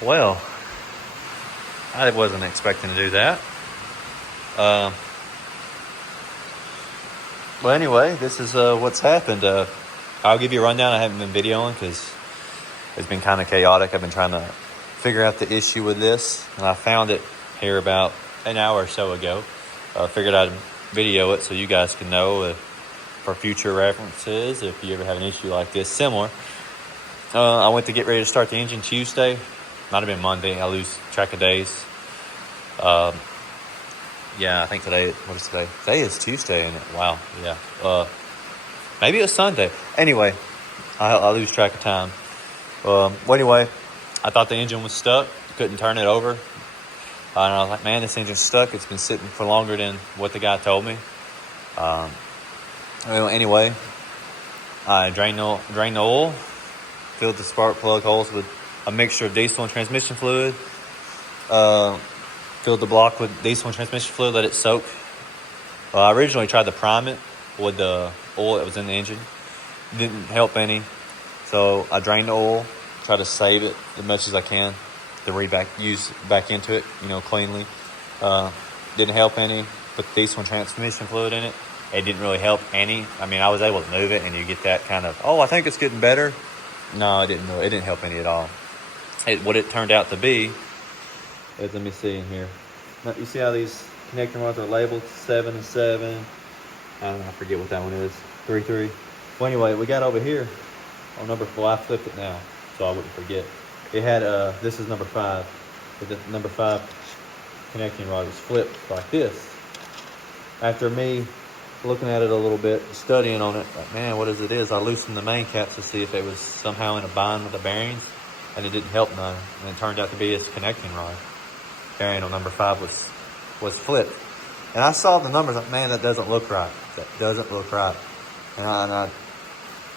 Well, I wasn't expecting to do that. Well, anyway, this is what's happened. I'll give you a rundown. I haven't been videoing because it's been kind of chaotic. I've been trying to figure out the issue with this, and I found it here about an hour or so ago. Figured I'd video it so you guys can know for future references if you ever have an issue like this similar. I went to get ready to start the engine Tuesday. Might have been Monday. I lose track of days. Yeah, I think today, what is today? Today is Tuesday, isn't it? Wow, yeah. Maybe it's Sunday. Anyway, I lose track of time. Well, anyway, I thought the engine was stuck. Couldn't turn it over. And I was like, man, this engine's stuck. It's been sitting for longer than what the guy told me. Well, anyway, I drained the oil, filled the spark plug holes with a mixture of diesel and transmission fluid. Filled the block with diesel and transmission fluid, let it soak. I originally tried to prime it with the oil that was in the engine. Didn't help any. So I drained the oil, tried to save it as much as I can to use back into it, cleanly. Didn't help any. Put diesel and transmission fluid in it. It didn't really help any. I mean, I was able to move it, and you get that kind of, I think it's getting better. No, it didn't. It didn't help any at all. What it turned out to be is, let me see in here. Now, you see how these connecting rods are labeled 7 and 7? I forget what that one is. 3, 3. Well, anyway, we got over here on number 4. I flipped it now, so I wouldn't forget. It had this is number 5. But the number 5 connecting rod was flipped like this. After me looking at it a little bit, studying on it, like, man, what is it is? I loosened the main caps to see if it was somehow in a bind with the bearings, and it didn't help none. And it turned out to be this connecting rod. Bearing on number 5 was flipped. And I saw the numbers, like, man, that doesn't look right. That doesn't look right. And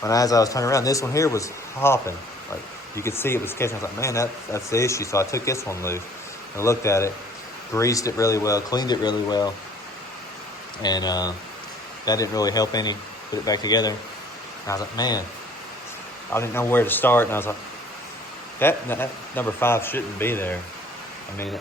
as I was turning around, this one here was hopping. Like, you could see it was catching. I was like, man, that's the issue. So I took this one loose and looked at it, greased it really well, cleaned it really well. And that didn't really help any. Put it back together. And I was like, man, I didn't know where to start. And I was like, that number 5 shouldn't be there. I mean,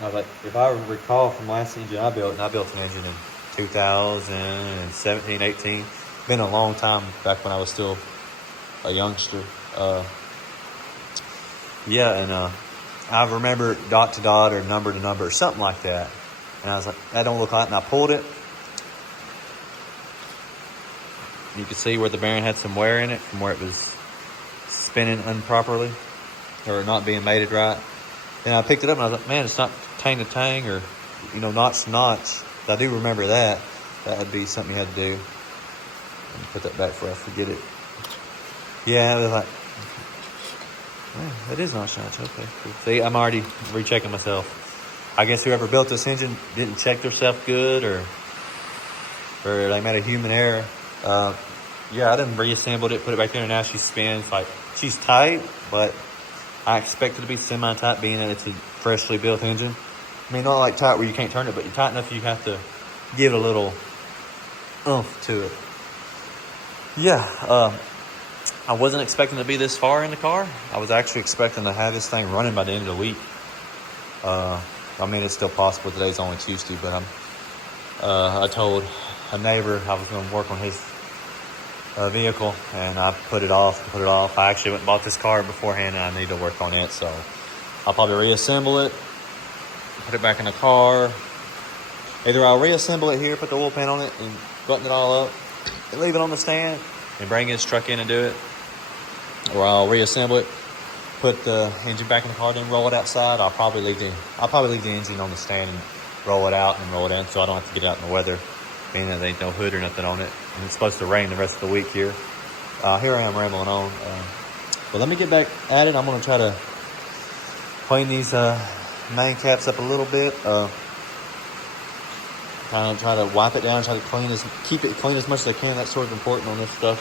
I was like, if I recall from last engine I built, and I built an engine in 2017, 18. Been a long time back when I was still a youngster. I remember dot to dot or number to number or something like that. And I was like, that don't look like it. And I pulled it. You could see where the bearing had some wear in it from where it was spinning improperly or not being mated right. And I picked it up and I was like, man, it's not tang to tang or, notch to notch. I do remember that. That would be something you had to do. Let me put that back before I forget it. Yeah, I was like, man, that is notch to notch. Okay, cool. See, I'm already rechecking myself. I guess whoever built this engine didn't check themselves good or they made a human error. I done reassembled it, put it back there, and now she spins. Like, she's tight, but I expect it to be semi-tight being that it's a freshly built engine. I mean, not like tight where you can't turn it, but you're tight enough you have to give a little oomph to it. Yeah, I wasn't expecting to be this far in the car. I was actually expecting to have this thing running by the end of the week. I mean, it's still possible. Today's only Tuesday, but I told a neighbor I was going to work on his vehicle, and I put it off. I actually went and bought this car beforehand, and I need to work on it, so I'll probably reassemble it, put it back in the car. Either I'll reassemble it here, put the oil pan on it, and button it all up, and leave it on the stand, and bring his truck in and do it. Or I'll reassemble it, put the engine back in the car, then roll it outside. I'll probably leave the engine on the stand and roll it out and roll it in, so I don't have to get out in the weather, being that there ain't no hood or nothing on it. And it's supposed to rain the rest of the week here. Here I am rambling on. But let me get back at it. I'm going to try to clean these main caps up a little bit. Try to wipe it down, try to keep it clean as much as I can. That's sort of important on this stuff.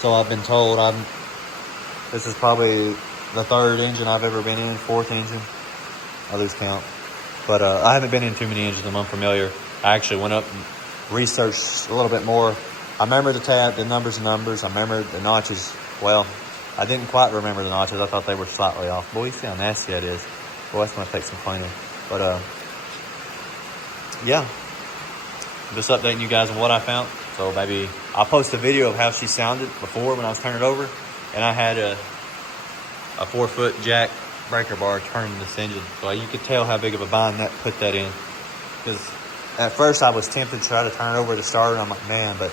So I've been told. This is probably the 3rd engine I've ever been in, 4th engine. I lose count. But I haven't been in too many engines. I'm unfamiliar. I actually went up and researched a little bit more. I remember the tab, the numbers. I remember the notches. Well, I didn't quite remember the notches. I thought they were slightly off. Boy, you see how nasty that is. Boy, that's going to take some cleaning. But, yeah. Just updating you guys on what I found. So maybe I'll post a video of how she sounded before when I was turning it over. And I had a 4-foot jack breaker bar turning this engine. So you could tell how big of a bind that put that in. Because at first I was tempted to try to turn it over to start, and I'm like, man, but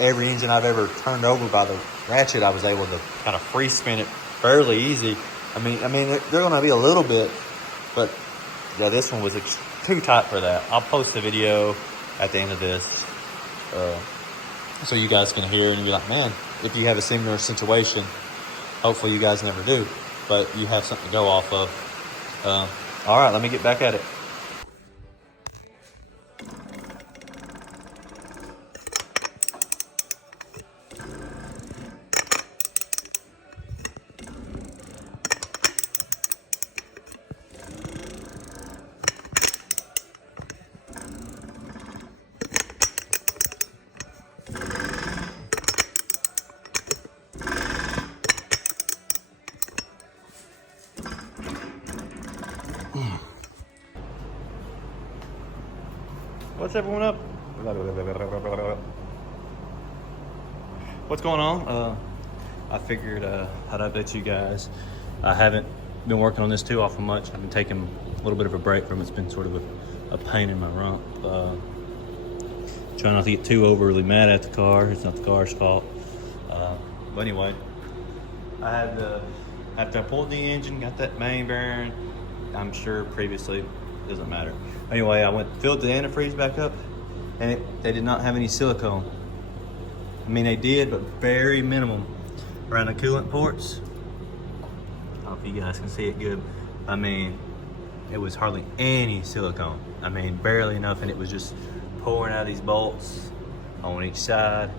every engine I've ever turned over by the ratchet, I was able to kind of free spin it fairly easy. I mean, they're going to be a little bit, but yeah, this one was too tight for that. I'll post a video at the end of this, so you guys can hear and be like, man, if you have a similar situation, hopefully you guys never do, but you have something to go off of. All right, let me get back at it. What's everyone up? What's going on? I figured I'd update you guys. I haven't been working on this too awful much. I've been taking a little bit of a break from it. It's been sort of a pain in my rump. Trying not to get too overly mad at the car. It's not the car's fault. But anyway, I had after I pulled the engine, got that main bearing. I'm sure previously, doesn't matter. Anyway, I filled the antifreeze back up, and they did not have any silicone. I mean, they did, but very minimum around the coolant ports. I don't know if you guys can see it good. I mean, it was hardly any silicone. I mean, barely enough, and it was just pouring out of these bolts on each side.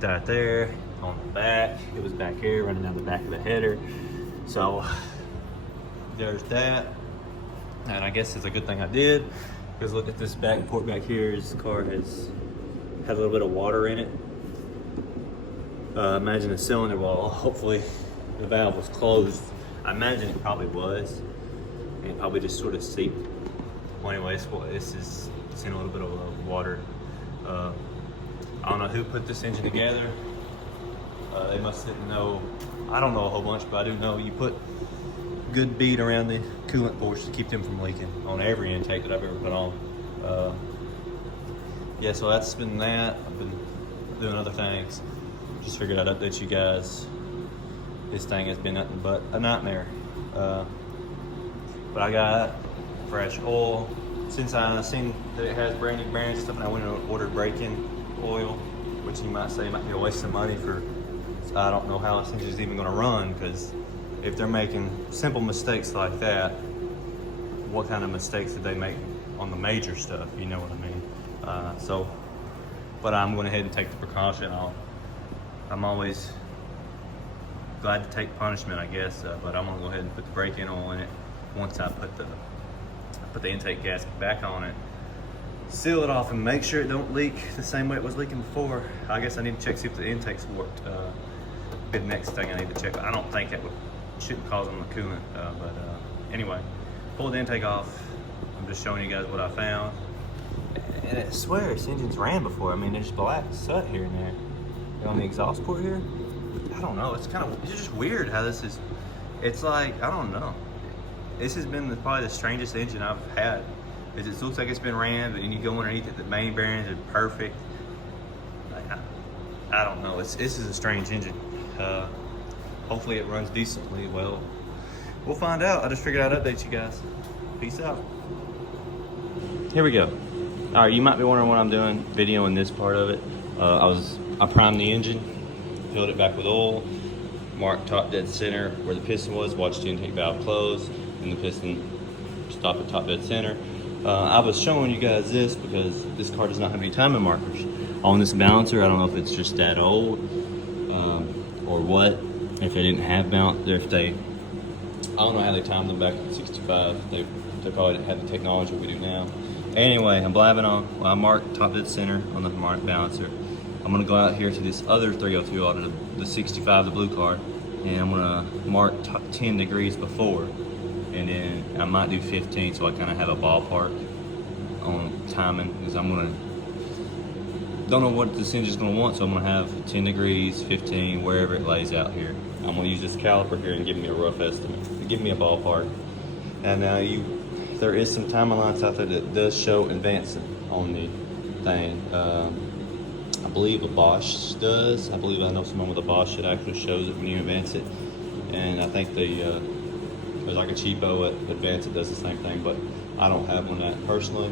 Right there, on the back. It was back here, running down the back of the header. So there's that. And I guess it's a good thing I did, because look at this back port back here. This car has had a little bit of water in it. Imagine the cylinder wall. Hopefully the valve was closed. I imagine it probably was. And it probably just sort of seeped. Well, anyways, this is in a little bit of water. I don't know who put this engine together. They must didn't know. I don't know a whole bunch, but I do know you put good bead around the coolant ports to keep them from leaking on every intake that I've ever put on. Yeah, so that's been that. I've been doing other things. Just figured I'd update you guys. This thing has been nothing but a nightmare. But I got fresh oil. Since I seen that it has brand new bearings and stuff, and I went and ordered break-in oil, which you might say might be a waste of money for, I don't know how this engine is even gonna run, because if they're making simple mistakes like that, what kind of mistakes did they make on the major stuff? You know what I mean? But I'm going ahead and take the precaution. I'm always glad to take punishment, I guess. But I'm gonna go ahead and put the brake-in oil in it once I put the intake gasket back on it. Seal it off and make sure it don't leak the same way it was leaking before. I guess I need to check see if the intake's warped. Be the next thing I need to check. I don't think it shouldn't cause on the coolant. Anyway, pull the intake off. I'm just showing you guys what I found. And I swear this engine's ran before. I mean, there's black soot here and there. And on the exhaust port here, I don't know. It's just weird how this is. It's like, I don't know. This has been probably the strangest engine I've had. It looks like it's been ran, but then you go underneath it, the main bearings are perfect. Like, I don't know. This is a strange engine. Hopefully it runs decently. Well, we'll find out. I just figured I'd update you guys. Peace out. Here we go. All right, you might be wondering what I'm doing, videoing this part of it. I primed the engine, filled it back with oil, marked top dead center where the piston was, watched the intake valve close, and the piston stop at top dead center. I was showing you guys this because this car does not have any timing markers. On this balancer, I don't know if it's just that old or what, if they didn't have balance, I don't know how they timed them back in 65. They probably didn't have the technology we do now. Anyway, I'm blabbing on. Well, I marked top dead center on the marked balancer. I'm gonna go out here to this other 302 auto, the 65, the blue car. and I'm gonna mark 10 degrees before, and then I might do 15, so I kind of have a ballpark on timing, because don't know what this engine's gonna want, so I'm gonna have 10 degrees, 15, wherever it lays out here. I'm gonna use this caliper here and give me a rough estimate, give me a ballpark. And now there is some time allowance out there that does show advancing on the thing. I believe a Bosch does. I believe I know someone with a Bosch that actually shows it when you advance it. And I think there's like a cheapo at Advance that does the same thing, but I don't have one that personally.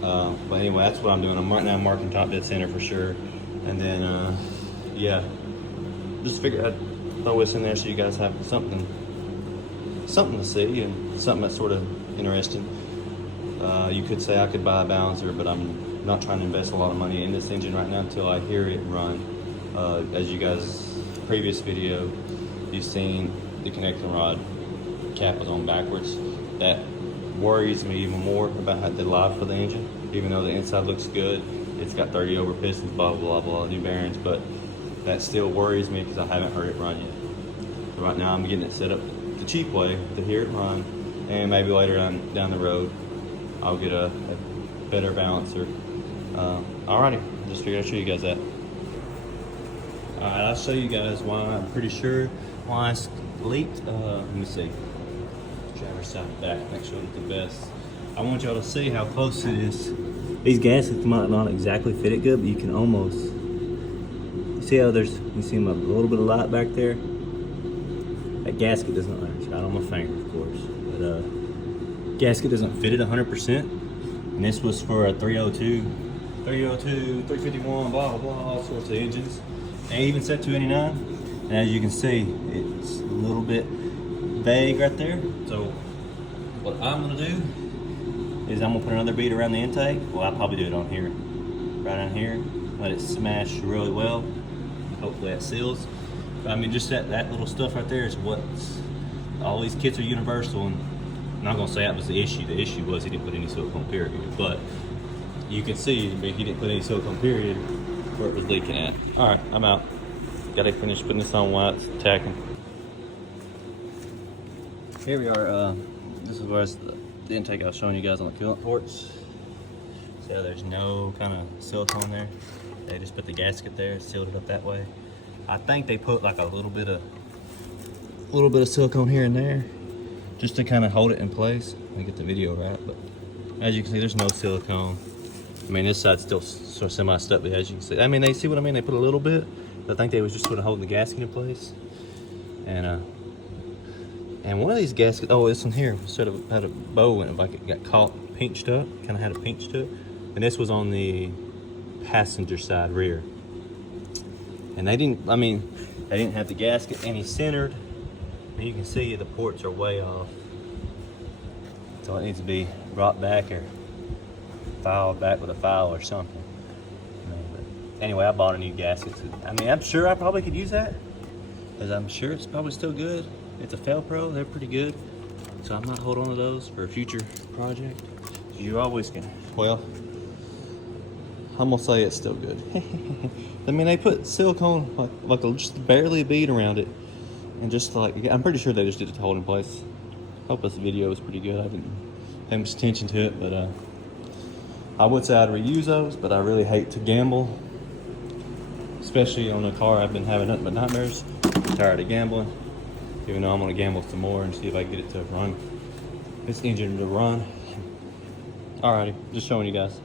But anyway, that's what I'm doing. I'm right now marking top dead center for sure. And then, yeah, just figured I'd throw this in there so you guys have something to see and something that's sort of interesting. You could say I could buy a balancer, but I'm not trying to invest a lot of money in this engine right now until I hear it run. As you guys, previous video, you've seen the connecting rod cap was on backwards. That worries me even more about the life of the engine. Even though the inside looks good, it's got 30 over pistons, blah blah blah, new bearings, but that still worries me because I haven't heard it run yet. So right now I'm getting it set up the cheap way to hear it run, and maybe later down the road I'll get a better balancer. Alrighty, just figured I'd show you guys that. Alright, I'll show you guys why I'm pretty sure why it's leaked. Let me see. Driver's side back, make sure it's the best. I want y'all to see how close it is. These gaskets might not exactly fit it good, but you can almost, you see how you see a little bit of light back there? That gasket doesn't, right on my finger of course, but gasket doesn't fit it 100%. And this was for a 302, 351, blah blah blah, all sorts of engines. And even set 289. And as you can see, it's a little bit vague right there. So what I'm gonna do is I'm gonna put another bead around the intake. Well, I'll probably do it on here, right on here. Let it smash really well. Hopefully that seals. But I mean, just that little stuff right there is what's, all these kits are universal, and I'm not gonna say that was the issue. The issue was he didn't put any silicone period, but you can see he didn't put any silicone period where it was leaking at. All right, I'm out. Gotta finish putting this on while it's tacking. Here we are. This is where the intake I was showing you guys on the coolant ports. See how there's no kind of silicone there? They just put the gasket there, sealed it up that way. I think they put like a little bit of silicone here and there, just to kind of hold it in place. Let me get the video right, but as you can see, there's no silicone. I mean, this side's still sort of semi-stuck, but as you can see, I mean, they see what I mean? They put a little bit, but I think they was just sort of holding the gasket in place. And one of these gaskets, oh, this one here sort of had a bow in it, like it got caught, pinched up, kind of had a pinch to it. And this was on the passenger side rear. And they didn't have the gasket any centered. And you can see the ports are way off. So it needs to be brought back or filed back with a file or something. But anyway, I bought a new gasket. I mean, I'm sure I probably could use that, because I'm sure it's probably still good. It's a Felpro, they're pretty good. So I might hold on to those for a future project. You always can. Well, I'm gonna say it's still good. I mean, they put silicone, like just barely a bead around it. And just like, I'm pretty sure they just did it to hold in place. Hope this video was pretty good. I didn't pay much attention to it, but I would say I'd reuse those, but I really hate to gamble. Especially on a car I've been having nothing but nightmares. I'm tired of gambling. Even though I'm gonna gamble some more and see if I can get it to run. This engine to run. Alrighty, just showing you guys.